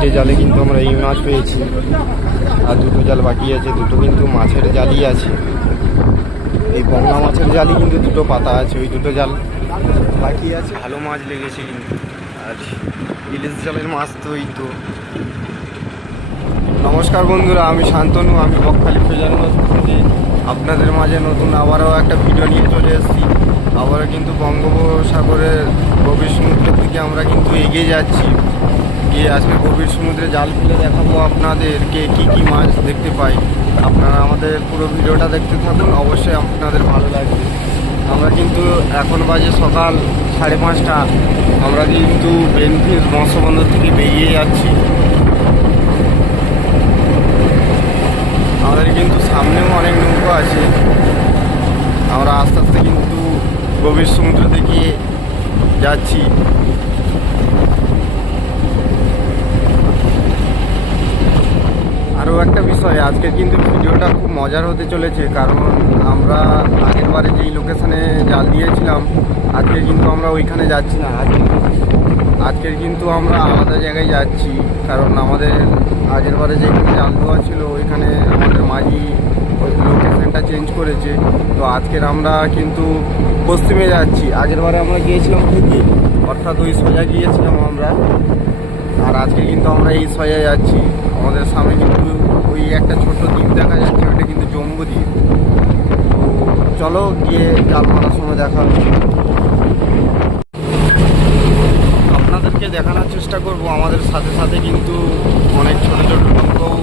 তিনটে জালে কিন্তু আমরা এই মাছ পেয়েছি, আর দুটো জাল বাকি আছে, দুটো কিন্তু মাছের জালই আছে। এই বংলা মাছের জালই কিন্তু দুটো পাতা আছে, ওই দুটো জাল বাকি আছে। ভালো মাছ লেগেছে কিন্তু, আর ইলিশ জালের মাছ তো এই তো। নমস্কার বন্ধুরা, আমি শান্তনু, আমি বকখালি ফেজারগঞ্জ থেকে আপনাদের মাঝে নতুন আবারও একটা ভিডিও নিয়ে চলে এসেছি। আবারও কিন্তু বঙ্গোপসাগরের গভীর সমুদ্রের দিকে আমরা কিন্তু এগিয়ে যাচ্ছি। গিয়ে আজকে গভীর সমুদ্রে জাল ফেলে দেখাবো আপনাদেরকে কী কী মাছ দেখতে পাই। আপনারা আমাদের পুরো ভিডিওটা দেখতে থাকুন, অবশ্যই আপনাদের ভালো লাগবে। আমরা কিন্তু এখন বাজে সকাল 5:30, আমরা কিন্তু বেনফিস মৎস্যবন্দর থেকে বেরিয়ে যাচ্ছি। আমাদের কিন্তু সামনেও অনেক নৌকা আছে। আমরা আস্তে আস্তে কিন্তু গভীর সমুদ্র দিকে যাচ্ছি। আরও একটা বিষয়, আজকে কিন্তু ভিডিওটা খুব মজার হতে চলেছে, কারণ আমরা আগের বারে যেই লোকেশানে জাল দিয়েছিলাম, আজকে কিন্তু আমরা ওইখানে যাচ্ছি না। আজকের কিন্তু আমরা আলাদা জায়গায় যাচ্ছি, কারণ আমাদের আগের বারে যেখানে জাল দেওয়া ছিল ওইখানে আমাদের মাঝি ওই লোকেশানটা চেঞ্জ করেছে। তো আজকের আমরা কিন্তু পশ্চিমে যাচ্ছি। আগের বারে আমরা গিয়েছিলাম থেকে, অর্থাৎ ওই সোজা গিয়েছিলাম আমরা, আর আজকে কিন্তু আমরা এই সোজা যাচ্ছি। আমাদের সামনে কিন্তু ওই একটা ছোট্ট দ্বীপ দেখা যাচ্ছে, ওইটা কিন্তু জম্বু দ্বীপ। তো চলো গিয়ে জাল মারার সময় দেখা হবে। আপনাদেরকে দেখানোর চেষ্টা করব, আমাদের সাথে সাথে কিন্তু অনেক ছোট ছোট নৌকাও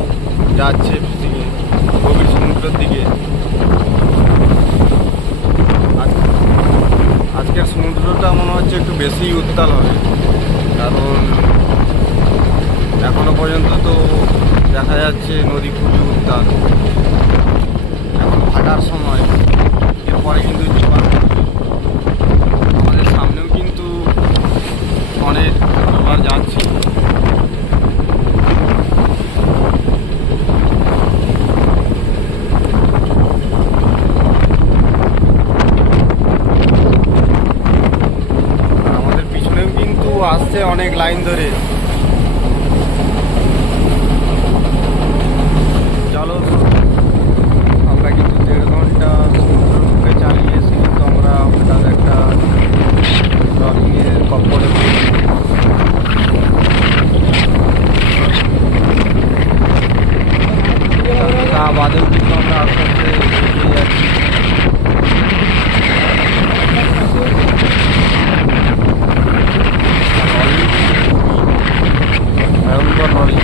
যাচ্ছে ফিশিংয়ে গভীর সমুদ্রের দিকে। আজকের সমুদ্রটা মনে হচ্ছে একটু বেশিই উত্তাল হবে, কারণ এখনো পর্যন্ত তো দেখা যাচ্ছে নদী খুবই উত্তাল। এখন ভাটার সময়, এরপরে কিন্তু জোয়ার। আমাদের সামনেও কিন্তু অনেক জোয়ার যাচ্ছে। আমাদের পিছনেও কিন্তু আসছে অনেক লাইন ধরে। চলো, আমরা কিন্তু 1.5 ঘন্টা সমুদ্রকে চালিয়ে এসে কিন্তু আমরা হঠাৎ একটা ট্রলিংয়ের কপ্পরে তা বাদেও কিন্তু আমরা আস্তে আস্তে এগিয়ে যাচ্ছি। ভয়ঙ্কর ট্রলিং।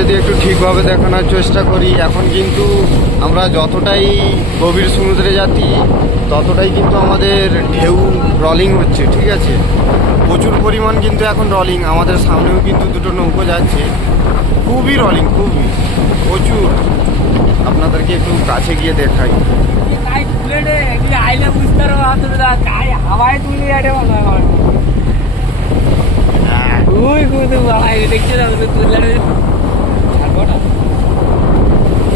যদি একটু ঠিকভাবে দেখানোর চেষ্টা করি, এখন কিন্তু আমরা যতটাই গভীর সমুদ্রে যাচ্ছি ততটাই কিন্তু আমাদের ঢেউ রলিং হচ্ছে, ঠিক আছে? প্রচুর পরিমাণ কিন্তু এখন রলিং। আমাদের সামনেও কিন্তু দুটো নৌকো যাচ্ছে, খুবই রলিং, খুবই প্রচুর। আপনাদেরকে একটু কাছে গিয়ে দেখাই।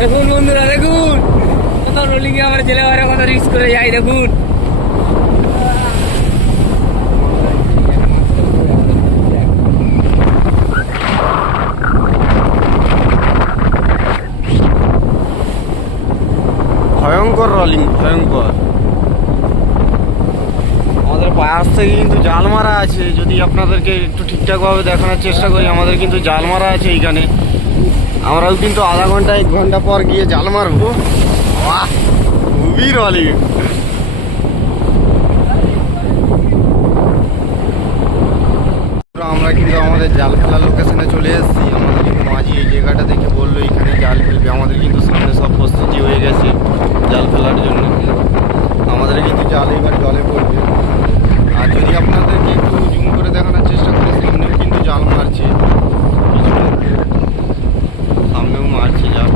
দেখুন বন্ধুরা, দেখুন কত রোলিং এ আমার ছেলে ভাইরা কত রিস্ক করে যায়। দেখুন ভয়ঙ্কর রলিং, ভয়ঙ্কর। আমাদের পাশ থেকে কিন্তু জাল মারা আছে। যদি আপনাদেরকে একটু ঠিকঠাকভাবে দেখানোর চেষ্টা করি, আমাদের কিন্তু জাল মারা আছে এইখানে। আমরাও কিন্তু আধা ঘন্টা 1 ঘন্টা পর গিয়ে জাল মারবো। বাহ, খুবই রলিং। আমাদের জাল ফেলার লোকেশনে চলে এসেছি। আমাদের কিন্তু মাঝি এই জায়গাটা দেখে বললো এখানে জাল ফেলবে। আমাদের কিন্তু সামনে সব প্রস্তুতি হয়ে গেছে জাল ফেলার জন্য। আমাদের কিন্তু জাল এবার জলে পড়বে। আর যদি আপনাদেরকে একটু জুম করে দেখানোর চেষ্টা করি, সামনেও কিন্তু জাল মারছে, সামনেও মারছে জাল।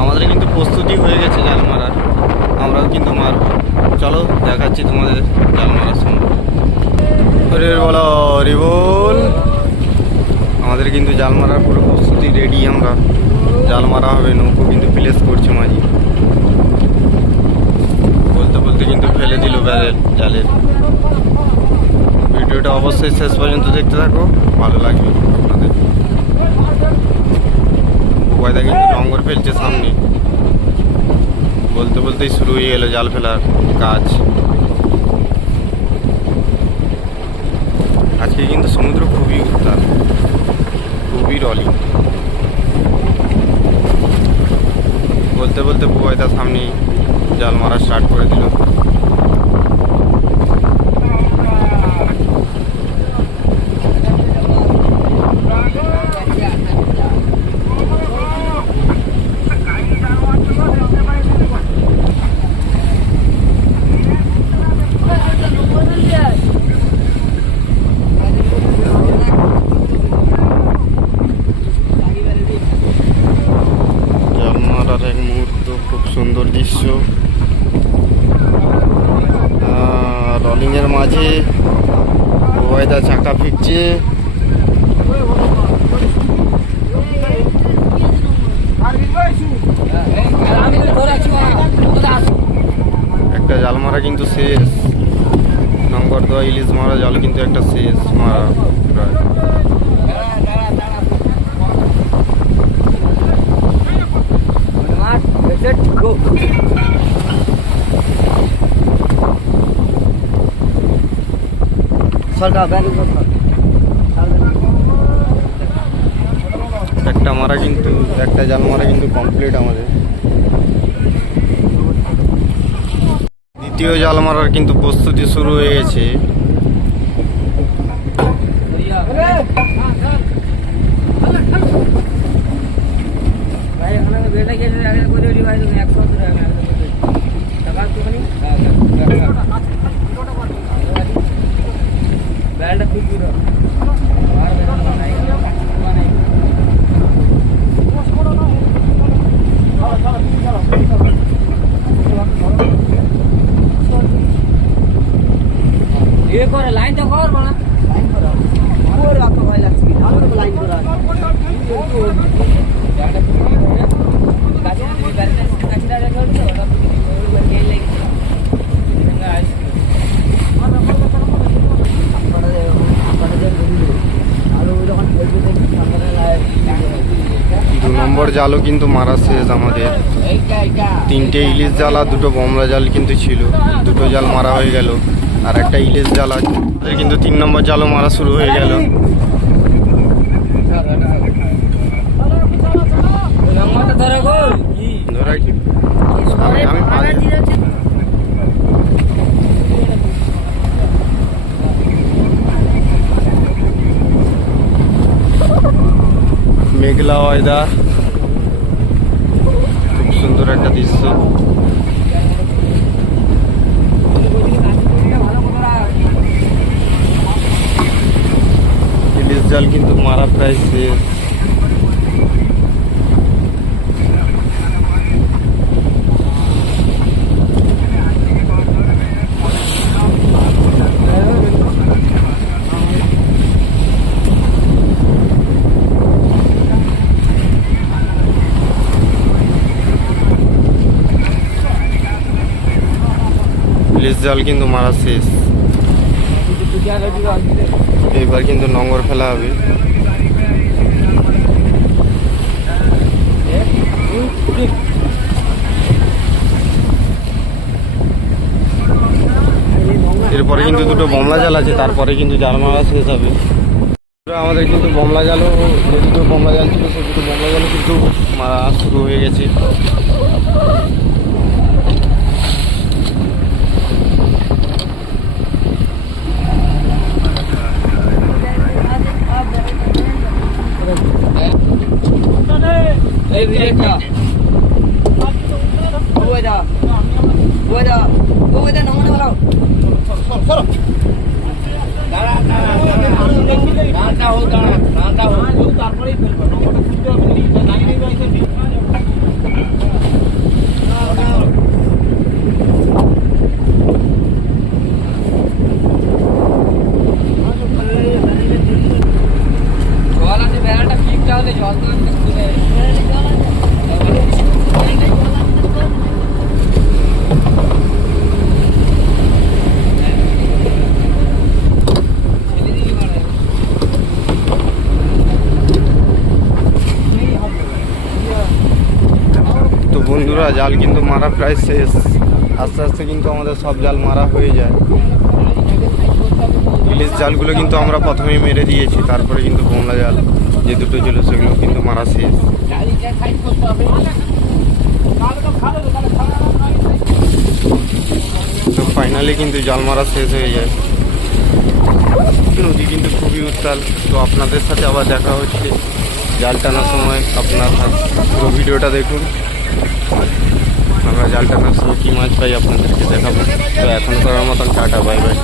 আমাদের কিন্তু প্রস্তুতি হয়ে গেছে জাল মারার, আমরাও কিন্তু মারব। চলো দেখাচ্ছি তোমাদের জাল মারার সময়। বলো রিবল, আমাদের কিন্তু জাল মারার পুরো প্রস্তুতি রেডি। আমরা জাল মারা হবে, নৌকো কিন্তু প্লেস করছে মাঝি। বলতে বলতে কিন্তু ফেলে দিল ব্যারেল জালের। ভিডিওটা অবশ্যই শেষ পর্যন্ত দেখতে থাকো, ভালো লাগবে আপনাদের। বুবাইদা কিন্তু লঙ্গর ফেলছে সামনে। বলতে বলতেই শুরু হয়ে গেল জাল ফেলার কাজ। আজকে কিন্তু সমুদ্র খুবই উত্তাল, খুবই রলিং। বলতে বলতে বুবাইদার সামনে জাল মারা স্টার্ট করে দিল। এক মুহূর্ত, খুব সুন্দর দৃশ্য। রলিং এর মাঝে বুবাইদা চাকা ফিরছে। একটা জাল মারা কিন্তু শেষ। নম্বর 2 ইলিশ মারা জাল কিন্তু একটা শেষ মারা প্রায়। একটা মারা কিন্তু, একটা জাল মারা কিন্তু কমপ্লিট আমাদের। দ্বিতীয় জাল মারার কিন্তু প্রস্তুতি শুরু হয়ে গেছে। লাইন তো কর বলা লাইন করা আমার এত ভয় লাগছে আমার তো লাইন করা দু নম্বর জালও কিন্তু মারা শেষ আমাদের। 3টে ইলিশ জাল আর 2টো বমলা জাল কিন্তু ছিল, 2টো জাল মারা হয়ে গেল। আর একটা ইলিশ জাল আছে কিন্তু 3 নম্বর জালও মারা শুরু হয়ে গেল। মেঘলা ওয়েদার, খুব সুন্দর একটা দৃশ্য। ইলিশ জাল কিন্তু মারা প্রায় শেষ। ইলিশ জাল কিন্তু মারা শেষ। এবার কিন্তু নোঙর ফেলা হবে। এরপরে কিন্তু 2টো বমলা জাল আছে, তারপরে কিন্তু জাল মারা শেষ হবে। আমাদের কিন্তু বমলা জালও, যে 2টো বমলা জাল ছিল সেই 2টো বমলা জালও কিন্তু মারা শুরু হয়ে গেছে। তো বন্ধুরা জাল কিন্তু মারা প্রায় শেষ, আস্তে আস্তে কিন্তু আমাদের সব জাল মারা হয়ে যায়। ইলিশ জালগুলো কিন্তু আমরা প্রথমেই মেরে দিয়েছি, তারপরে কিন্তু বোমলা জাল যে দুটো ছিল সেগুলো কিন্তু মারা শেষ। তো ফাইনালি কিন্তু জাল মারা শেষ হয়ে যায়। নদী কিন্তু খুবই উত্তাল। তো আপনাদের সাথে আবার দেখা হচ্ছে জাল টানার সময়। আপনার পুরো ভিডিওটা দেখুন, আমরা জাল টানার সময় কী মাছ পাই আপনাদেরকে দেখাবো। তো এখন করার মতন টাটা, বাই বাই।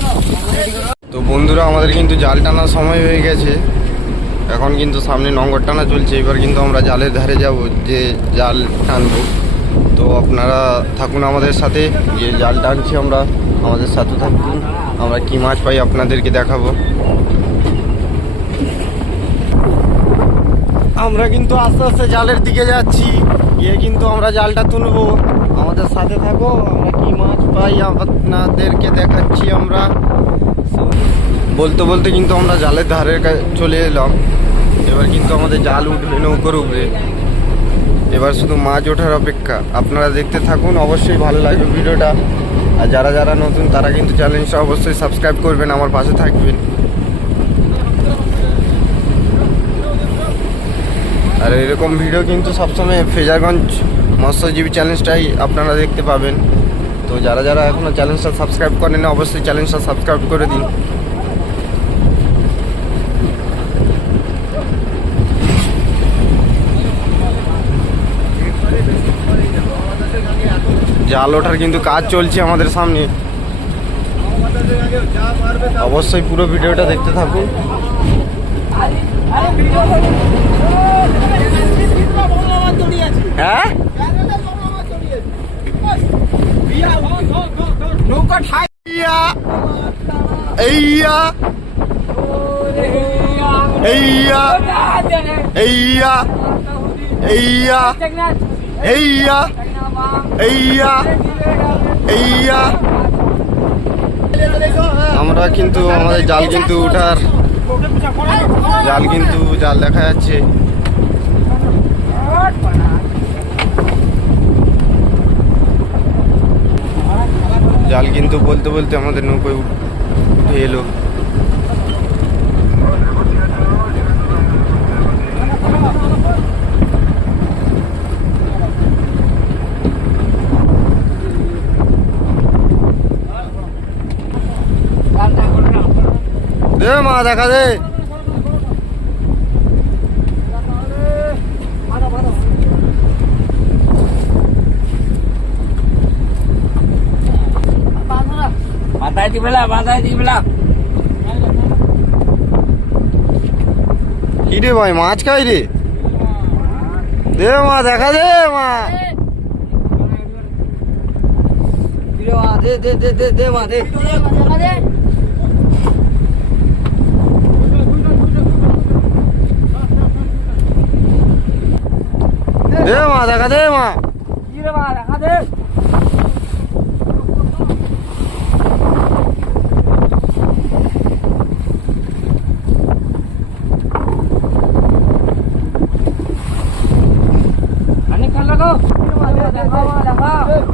তো বন্ধুরা আমাদের কিন্তু জাল টানার সময় হয়ে গেছে, এখন কিন্তু সামনে নঙ্গর টানা চলছে। এবার কিন্তু আমরা জালের ধারে যাব, যে জাল টানবো। তো আপনারা থাকুন আমাদের সাথে, যে জাল টানছি আমরা, আমাদের সাথে থাকুন। আমরা কী মাছ পাই আপনাদেরকে দেখাবো। আমরা কিন্তু আস্তে আস্তে জালের দিকে যাচ্ছি, গিয়ে কিন্তু আমরা জালটা তুলবো। আমাদের সাথে থাকো, আমরা কি মাছ পাই আপনাদেরকে দেখাচ্ছি। আমরা বলতে বলতে কিন্তু আমরা জালের ধারে চলে এলাম। এবার কিন্তু আমাদের জাল উঠবে নৌকোর উপরে, এবার শুধু মাছ ওঠার অপেক্ষা। আপনারা দেখতে থাকুন, অবশ্যই ভালো লাগবে ভিডিওটা। আর যারা যারা নতুন তারা কিন্তু চ্যানেলটা অবশ্যই সাবস্ক্রাইব করবেন, আমার পাশে থাকবেন। আর এরকম ভিডিও কিন্তু সবসময় ফেজারগঞ্জ মৎস্যজীবী চ্যালেঞ্জটাই আপনারা দেখতে পাবেন। তো যারা যারা এখনও চ্যানেলটা সাবস্ক্রাইব করেন, অবশ্যই চ্যানেলটা সাবস্ক্রাইব করে দিন। জাল ওঠার কিন্তু কাজ চলছে আমাদের সামনে, অবশ্যই পুরো ভিডিওটা দেখতে থাকুন। হ্যাঁ এইয়া এইয়া এইয়া এইয়া এইয়া এইয়া এইয়া। আমরা কিন্তু আমাদের জাল কিন্তু উঠার জাল দেখা যাচ্ছে। জাল কিন্তু বলতে বলতে আমাদের নৌকোয় উঠে এলো। দে মা, দেখা দে। কি রে ভাই, মাছ খাই রে? দে মা, দেখা দে মা। দে দে দে দে দে মা, দে। দে মা, দেখা দে মা। কি রে মা, দেখা দে।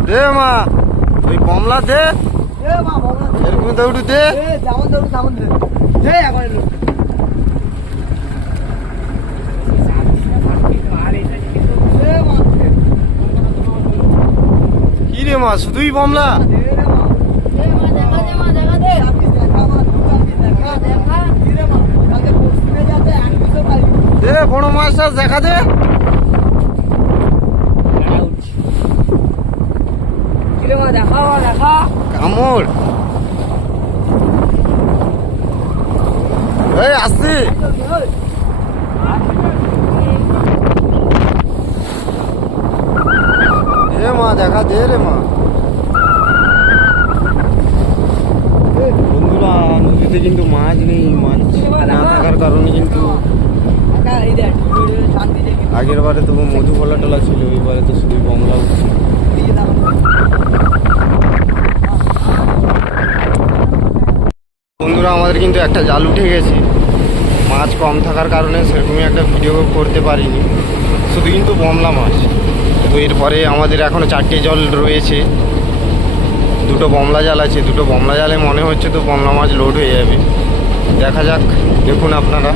দে মা, ওই কমলা দে। এরকম দৌড়ু দে। কি রে মা, শুধুই কমলা? দে বড় মাছ দেখা দে। কামড় এই আসছে এ মা দেখা দে রে মা। বন্ধুরা নদীতে কিন্তু মাছ নেই, মাছ না থাকার কারণে কিন্তু আগের বারে তো মধু কলা টলা ছিল, এবারে তো শুধু বমলা উঠছে। বন্ধুরা আমাদের কিন্তু একটা জাল উঠে গেছে, মাছ কম থাকার কারণে সেরকমই একটা ভিডিও করতে পারিনি, শুধু কিন্তু বমলা মাছ। তো এরপরে আমাদের এখনও 4টে জল রয়েছে, 2টো বমলা জাল আছে, 2টো বমলা জালে মনে হচ্ছে তো বমলা মাছ লোড হয়ে যাবে। দেখা যাক, দেখুন আপনারা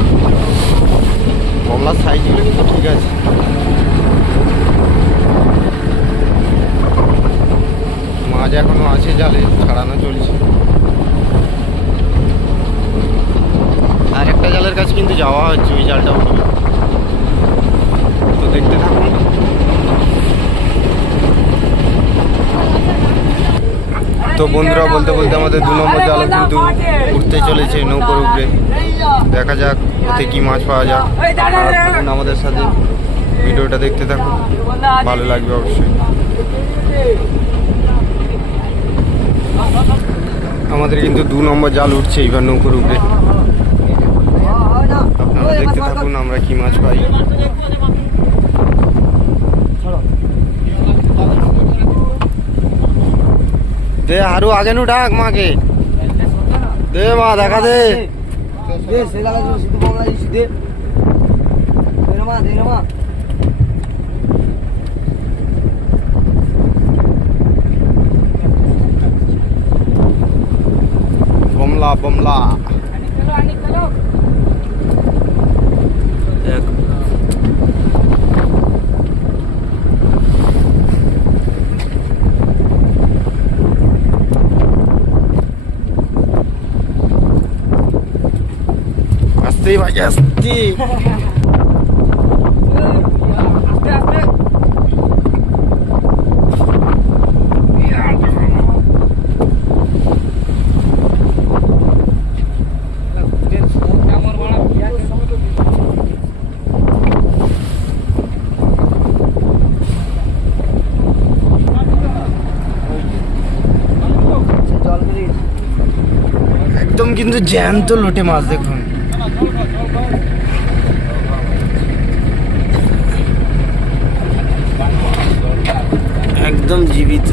বমলার সাইজগুলো কিন্তু ঠিক আছে। মাছ এখনও আছে জালে, ছাড়ানো চলছে। আর একটা জালের কাছে কিন্তু যাওয়া হচ্ছে, ওই জালটা উঠবে, তো দেখতে থাকুন। তো বন্ধুরা বলতে বলতে আমাদের 2 নম্বর জালও কিন্তু উঠতে চলেছে নৌকোর উপরে। দেখা যাক ওতে কি মাছ পাওয়া যায়। আপনারা থাকুন আমাদের সাথে, ভিডিওটা দেখতে থাকুন, ভালো লাগবে অবশ্যই। আমাদের কিন্তু 2 নম্বর জাল উঠছে এবার নৌকোর উপরে। আপনারা দেখতে থাকুন আমরা কি মাছ পাই। দে আরো আগে নু ডাক মাকে, দে মা দেখা দে। বমলা বমলা এক আসতেই ভাই আসতে। একদম কিন্তু জ্যান্ত লোটে মাছ দেখুন। একদম জীবিত।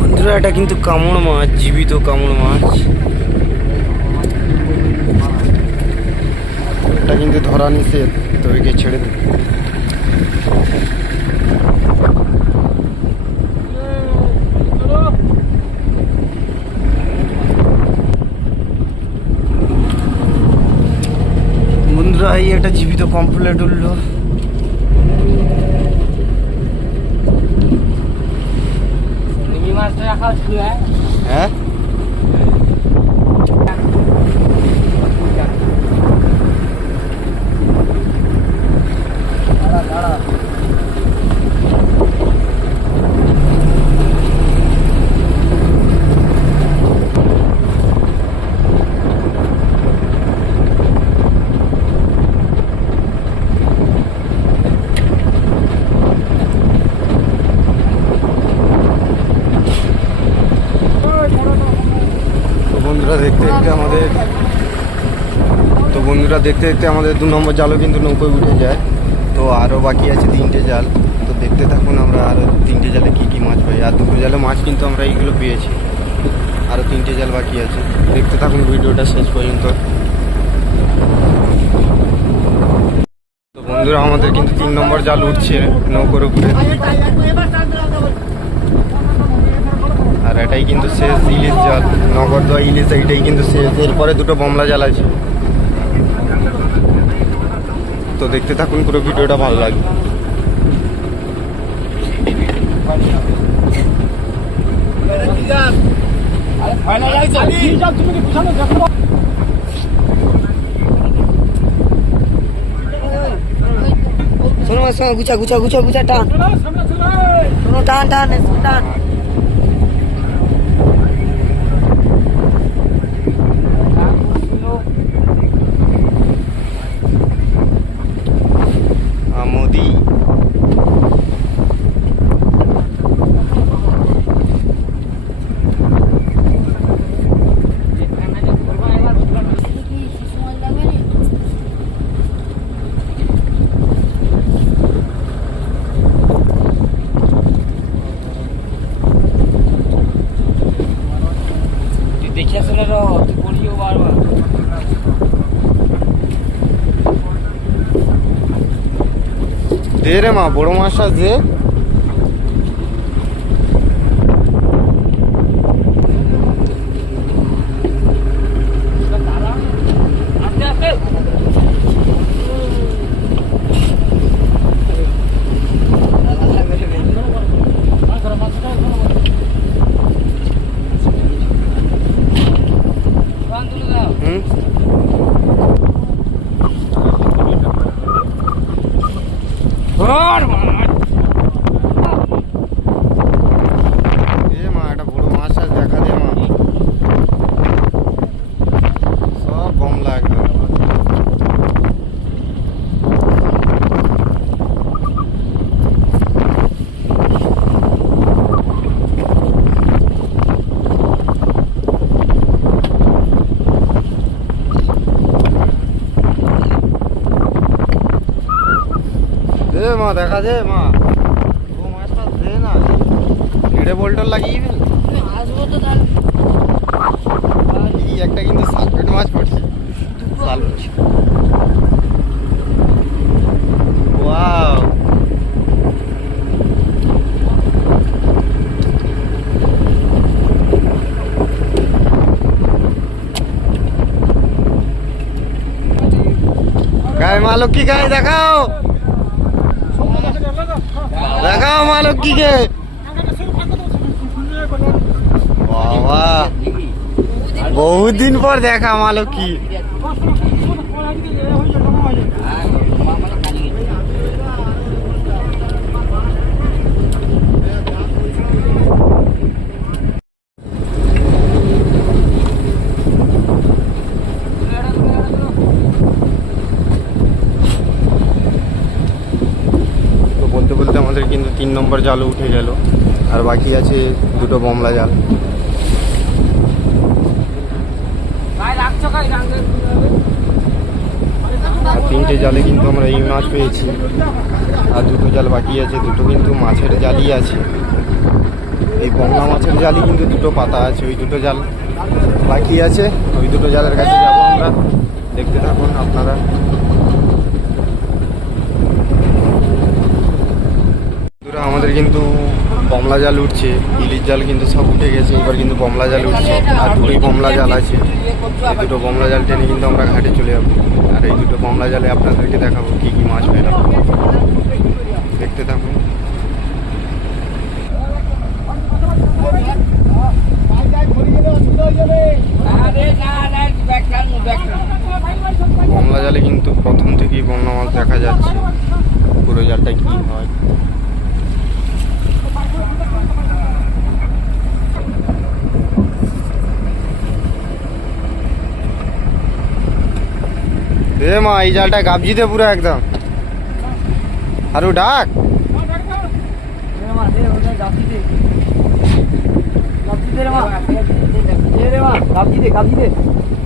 বন্ধুরা এটা কিন্তু কামড় মাছ, জীবিত কামড় মাছ। এটা কিন্তু ধরা নিষেধ, তো একে ছেড়ে দেব। বন্ধুরা এই একটা জীবিত কমপ্লেট উঠলো। হ্যাঁ বন্ধুরা দেখতে দেখতে আমাদের 2 নম্বর জালও কিন্তু নৌকোয় উঠে যায়। আরও বাকি আছে 3টে জাল। তো দেখতে থাকুন আমরা আরও 3টে জালে কী কী মাছ পাই। আর 2টো জালে মাছ কিন্তু আমরা এইগুলো পেয়েছি, আরও 3টে জাল বাকি আছে। দেখতে থাকুন ভিডিওটা শেষ পর্যন্ত। তো বন্ধুরা আমাদের কিন্তু 3 নম্বর জাল উঠছে নৌকোর উপরে, আর এটাই কিন্তু শেষ ইলিশ জাল, নগরদোয়া ইলিশ এইটাই কিন্তু শেষ। এরপরে 2টো বমলা জাল আছে। তো দেখতে থাকুন, পুরো ভিডিওটা ভালো লাগবে। শোনো শোনো, গুছা গুছা গুছা গুছা টান, শোনো টান টান টান। মোদি দেখে আসলে তুই করিও বারবার। দে রে মা, বড় মাছটা দে। হুম, দে মা, একটা বড় মাছ আছে, দেখা দে মা। সব বমলা একদম। দে মা, দেখা দে মা, ও মাছটা দে না, ভিড়ে বোল্টার লাগিয়ে ফেল। আসবো তো তাহলে। এই একটা কিন্তু সালফেট মাছ পড়ছে, সালফেট। ওয়াও, গায়ে মা লক্ষ্মী গায়ে দেখাও, দেখাও মা লক্ষ্মীকে। বাবা, বহুদিন পর দেখা মা লক্ষ্মী। তো বলতে বলতে আমাদের কিন্তু 3 নম্বর জালও উঠে গেল, আর বাকি আছে 2টো বমলা জাল। আর 3টে জালে কিন্তু আমরা এই মাছ পেয়েছি, আর 2টো জাল বাকি আছে, 2টো কিন্তু মাছের জালই আছে। এই বমলা মাছের জালই কিন্তু 2টো পাতা আছে, ওই 2টো জাল বাকি আছে। ওই 2টো জালের কাছে যাবো আমরা, দেখতে থাকুন আপনারা। আমাদের কিন্তু বমলা জাল উঠছে, ইলিশ জাল কিন্তু সব উঠে গেছে, এবার কিন্তু বমলা জাল উঠছে। আর 2টোই বমলা জাল আছে, এই 2টো বমলা জাল টেনে কিন্তু আমরা ঘাটে চলে যাবো। আর এই 2টো বমলা জালে আপনাদেরকে দেখাবো কী কী মাছ পেলাম, দেখতে থাকুন। বমলা জালে কিন্তু প্রথম থেকেই বমলা মাছ দেখা যাচ্ছে, পুরো জালটা কি হয়। দে মা, এই জালটা গাবজি দে পুরো একদম, আরো ডাক।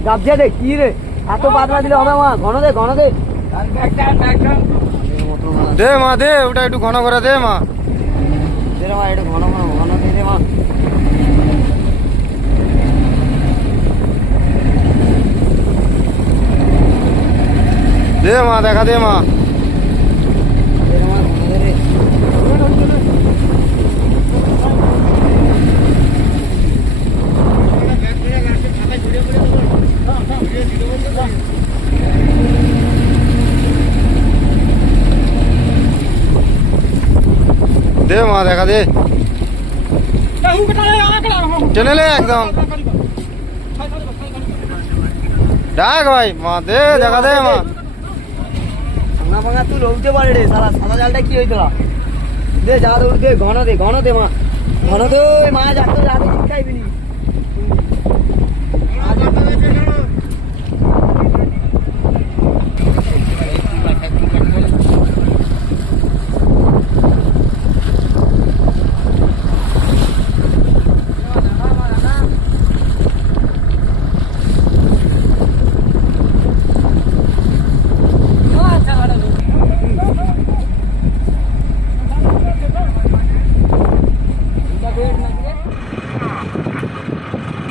গাবজিয়া দে, কি রে এত পাতলা দিলে হবে মা, ঘন দে ঘন দে। দে মা দে, ওটা একটু ঘন করে দে মা। দে রে মা, একটু ঘন ঘন ঘন দে রে মা। দে মা, দেখা দে মা। দে রে মা, ঘন দে রে। দে মা, দেখা দে। টেনে লে একদম। ডাক ভাই মা, দে দেখা দে মা। ভাঙা ভাঙা তুই উঠতে পারে রে সারা, সাদা জালটা কি হইতো না। দে যা দৌড় দে, ঘন দে মা, ঘন দে। ওই মা যাচ্ছে, যাতে ঠিক খাইবি নি।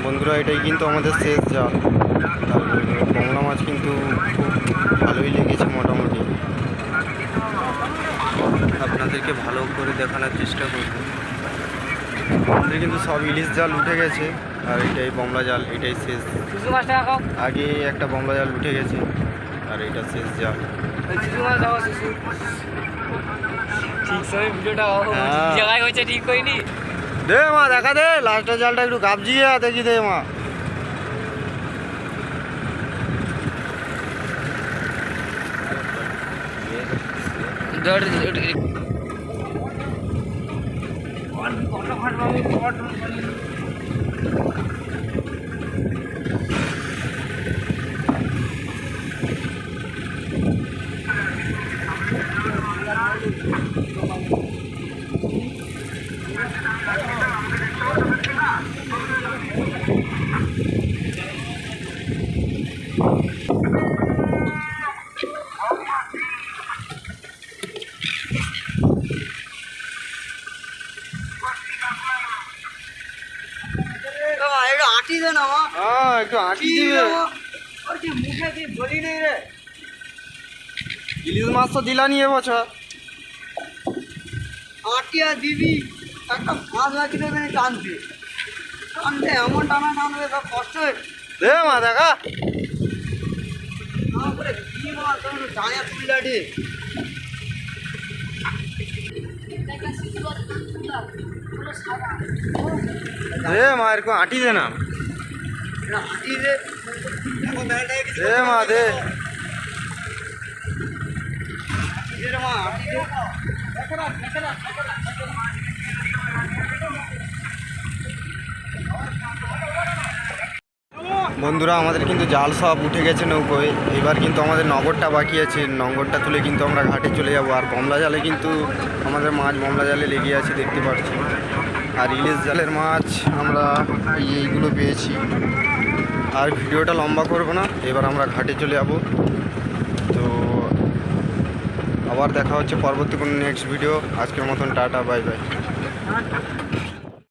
বন্ধুরা, এটাই কিন্তু আমাদের শেষ জাল। কমলা মাছ কিন্তু খুব ভালোই লেগেছে মোটামুটি। আপনাদেরকে ভালো করে দেখানোর চেষ্টা করব। আমাদের কিন্তু সব ইলিশ জাল উঠে গেছে, আর এটাই বমলা জাল, এটাই শেষ। আগে একটা বমলা জাল উঠে গেছে, আর এটা শেষ জাল। হ্যাঁ। দে মা, দেখা দে লাস্টের জালটা একটু গাবজিয়ে দেখি দে মা। একটু আঁটি দে না মা। হ্যাঁ, একটু আঁটি দিবে। ওর কি মুখে কি বলি নেই রে। ইলিশ মাছ তো দিলানি এবছর। আঁটি আর দিবি একটা মাছ বাকি দেবে না, টানতে টানতে এমন টানা টানবে, সব কষ্ট হয়ে দে মা, দেখা। আমার করে কি মাছ তোর জানিয়া তুললাটি। দে মা, এরকম আঁটি দে না। আঁটি দে, দে মা, দে। রে মা, আঁটি দে। বন্ধুরা, আমাদের কিন্তু জাল সব উঠে গেছে নৌকোয়। এবার কিন্তু আমাদের নগরটা বাকি আছে। নগরটা তুলে কিন্তু আমরা ঘাটে চলে যাব। আর বমলা জালে কিন্তু আমাদের মাছ বমলা জালে লেগে আছে, দেখতে পাচ্ছি। আর ইলিশ জালের মাছ আমরা এইগুলো পেয়েছি। আর ভিডিওটা লম্বা করব না, এবার আমরা ঘাটে চলে যাব। তো আবার দেখা হচ্ছে পরবর্তী কোনো নেক্সট ভিডিও। আজকের মতন টাটা, বাই বাই।